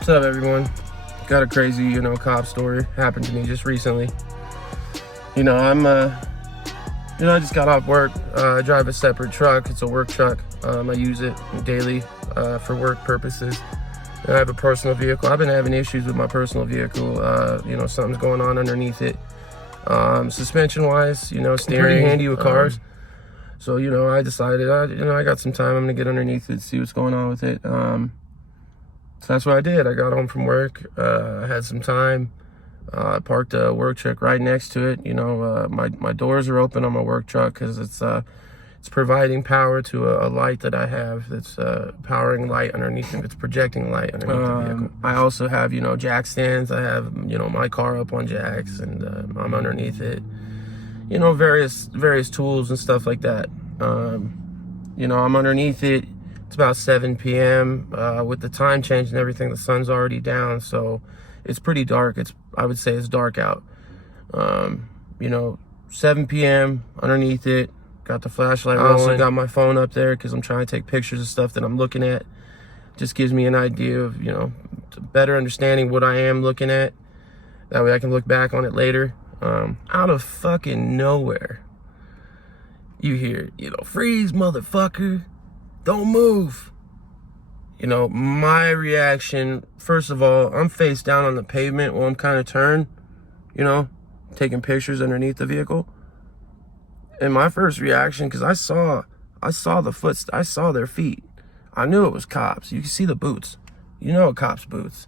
What's up, everyone? Got a crazy, cop story happened to me just recently. I just got off work. I drive a separate truck. It's a work truck. I use it daily for work purposes. And I have a personal vehicle. I've been having issues with my personal vehicle. Something's going on underneath it. Suspension-wise, steering, pretty handy with cars. So, I decided, I got some time. I'm gonna get underneath it, see what's going on with it. So that's what I did. I got home from work. I had some time. I parked a work truck right next to it. My doors are open on my work truck because it's providing power to a light that I have that's powering light underneath it. It's projecting light underneath the vehicle. I also have, jack stands. I have, my car up on jacks, and I'm underneath it. Various tools and stuff like that. I'm underneath it. It's about 7 p.m. With the time change and everything, the sun's already down, so it's pretty dark. I would say it's dark out. 7 p.m. underneath it. Got the flashlight rolling. I also got my phone up there because I'm trying to take pictures of stuff that I'm looking at. Just gives me an idea of, better understanding what I am looking at. That way I can look back on it later. Out of fucking nowhere, you hear, freeze, motherfucker. Don't move. My reaction, first of all, I'm face down on the pavement while I'm kind of turned, taking pictures underneath the vehicle. And my first reaction, because I saw I saw their feet. I knew it was cops. You can see the boots. A cop's boots.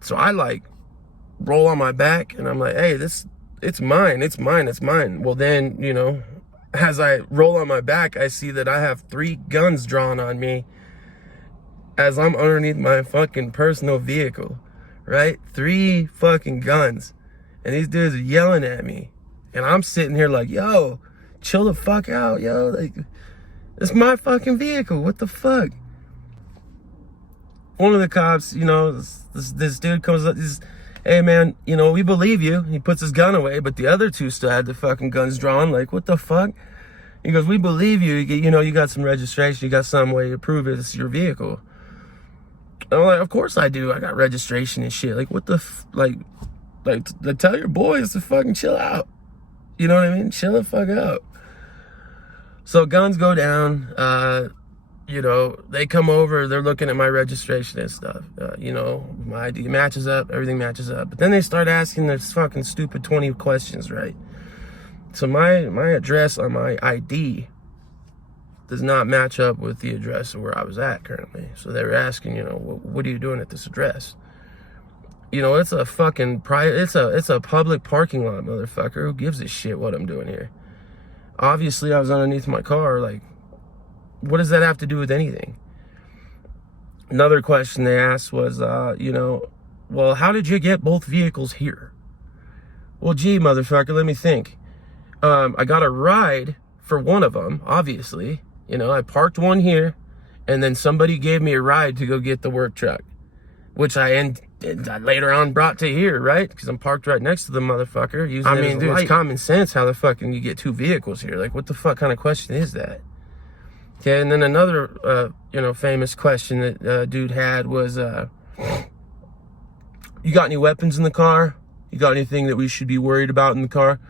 So I roll on my back and I'm like, hey, it's mine. Well, then, as I roll on my back, I see that I have 3 guns drawn on me as I'm underneath my fucking personal vehicle, right? 3 fucking guns. And these dudes are yelling at me. And I'm sitting here like, yo, chill the fuck out, yo. It's my fucking vehicle. What the fuck? One of the cops, this dude comes up, hey man, we believe you. He puts his gun away, but the other 2 still had the fucking guns drawn. Like, what the fuck? He goes, we believe you. You got some registration. You got some way to prove it's your vehicle. And I'm like, of course I do. I got registration and shit. Like, what the tell your boys to fucking chill out. You know what I mean? Chill the fuck out. So guns go down. They come over, they're looking at my registration and stuff. My ID matches up, everything matches up. But then they start asking this fucking stupid 20 questions, right? So my address on my ID does not match up with the address of where I was at currently. So they were asking, what are you doing at this address? It's a fucking it's a public parking lot, motherfucker. Who gives a shit what I'm doing here? Obviously, I was underneath my car, what does that have to do with anything? Another question they asked was, well, how did you get both vehicles here? Well, gee, motherfucker, let me think. I got a ride for one of them, obviously. I parked one here, and then somebody gave me a ride to go get the work truck, which I later on brought to here, right? Because I'm parked right next to the motherfucker. Dude, it's common sense. How the fuck can you get 2 vehicles here? What the fuck kind of question is that? Okay, and then another, famous question that dude had was, you got any weapons in the car? You got anything that we should be worried about in the car?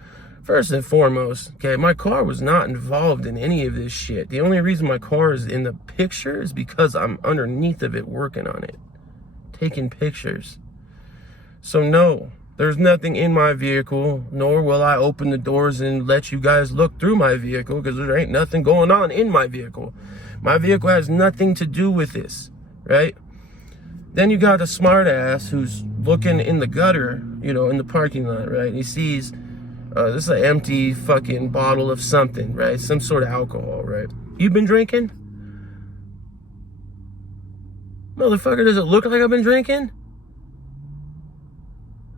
First and foremost, okay, my car was not involved in any of this shit. The only reason my car is in the picture is because I'm underneath of it working on it, taking pictures. So no, there's nothing in my vehicle, nor will I open the doors and let you guys look through my vehicle because there ain't nothing going on in my vehicle. My vehicle has nothing to do with this, right? Then you got a smart ass who's looking in the gutter, in the parking lot, right? He sees this is an empty fucking bottle of something, right? Some sort of alcohol, right? You been drinking? Motherfucker, does it look like I've been drinking?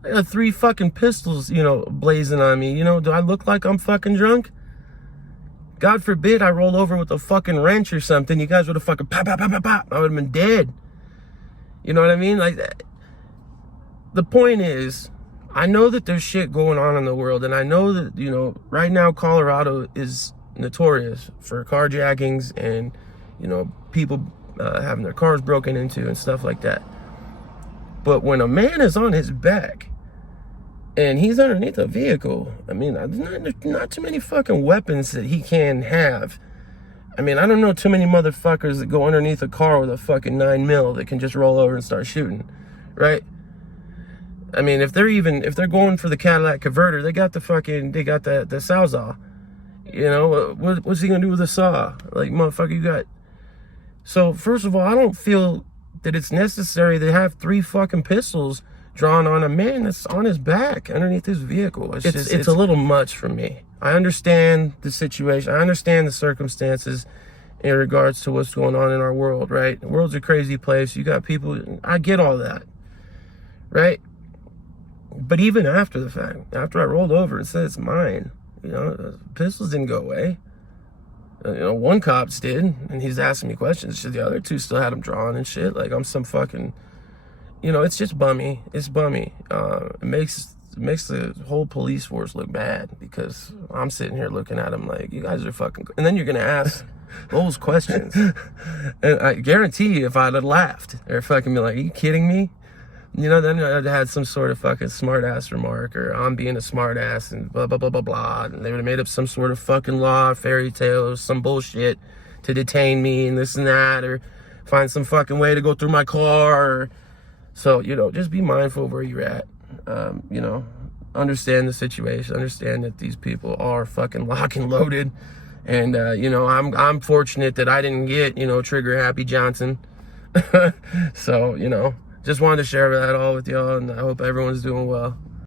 I got 3 fucking pistols, blazing on me. Do I look like I'm fucking drunk? God forbid I roll over with a fucking wrench or something. You guys would have fucking pop, pop, pop, pop, pop. I would have been dead. You know what I mean? The point is, I know that there's shit going on in the world, and I know that, right now Colorado is notorious for carjackings and, people having their cars broken into and stuff like that. But when a man is on his back and he's underneath a vehicle, I mean, there's not too many fucking weapons that he can have. I mean, I don't know too many motherfuckers that go underneath a car with a fucking 9mm that can just roll over and start shooting, right? I mean, if they're going for the Cadillac converter, they got the Sawzall. You know, what's he gonna do with a saw? Like, motherfucker, you got... So, first of all, I don't feel that it's necessary to have 3 fucking pistols drawn on a man that's on his back underneath his vehicle. It's a little much for me. I understand the situation. I understand the circumstances in regards to what's going on in our world, right? The world's a crazy place. You got people... I get all that, right? But even after the fact, after I rolled over and said it's mine, you know, the pistols didn't go away. You know, one cop's did, and he's asking me questions. The other 2 still had them drawn and shit. Like, I'm some fucking... You know, it's just bummy. It's bummy. It makes the whole police force look bad, because I'm sitting here looking at them like, you guys are fucking... And then you're going to ask those questions. And I guarantee you, if I'd have laughed, they're fucking be like, are you kidding me? You know, then I'd had some sort of fucking smart-ass remark, or I'm being a smart-ass, and blah, blah, blah, blah, blah. And they would have made up some sort of fucking law, fairy tale, or some bullshit to detain me, and this and that, or find some fucking way to go through my car. So, you know, just be mindful of where you're at. You know, understand the situation. Understand that these people are fucking lock and loaded. And, you know, I'm fortunate that I didn't get, you know, Trigger Happy Johnson. So, you know, just wanted to share that all with y'all, and I hope everyone's doing well.